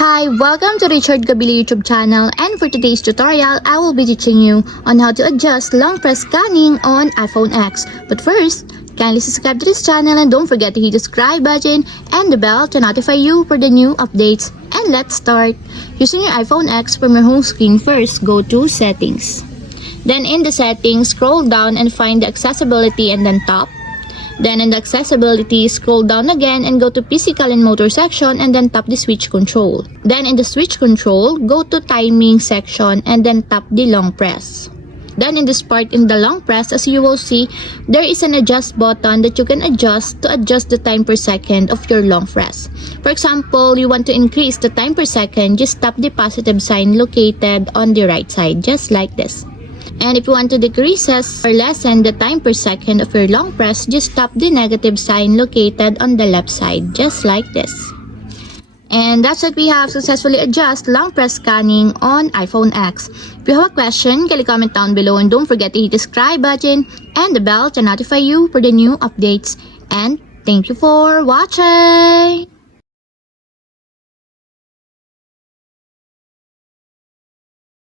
Hi, welcome to Richard Gabili YouTube channel, and for today's tutorial, I will be teaching you on how to adjust long press scanning on iPhone X. But first, kindly subscribe to this channel and don't forget to hit the subscribe button and the bell to notify you for the new updates. And let's start. Using your iPhone X, from your home screen, first go to Settings. Then in the settings, scroll down and find the accessibility and then top. Then in the accessibility, scroll down again and go to physical and motor section and then tap the switch control. Then in the switch control, go to timing section and then tap the long press. Then in this part in the long press, as you will see, there is an adjust button that you can adjust to adjust the time per second of your long press. For example, you want to increase the time per second, just tap the positive sign located on the right side, just like this. And if you want to decrease or lessen the time per second of your long press, just tap the negative sign located on the left side, just like this. And that's it, we have successfully adjusted long press scanning on iPhone X. If you have a question, kindly comment down below and don't forget to hit the subscribe button and the bell to notify you for the new updates. And thank you for watching!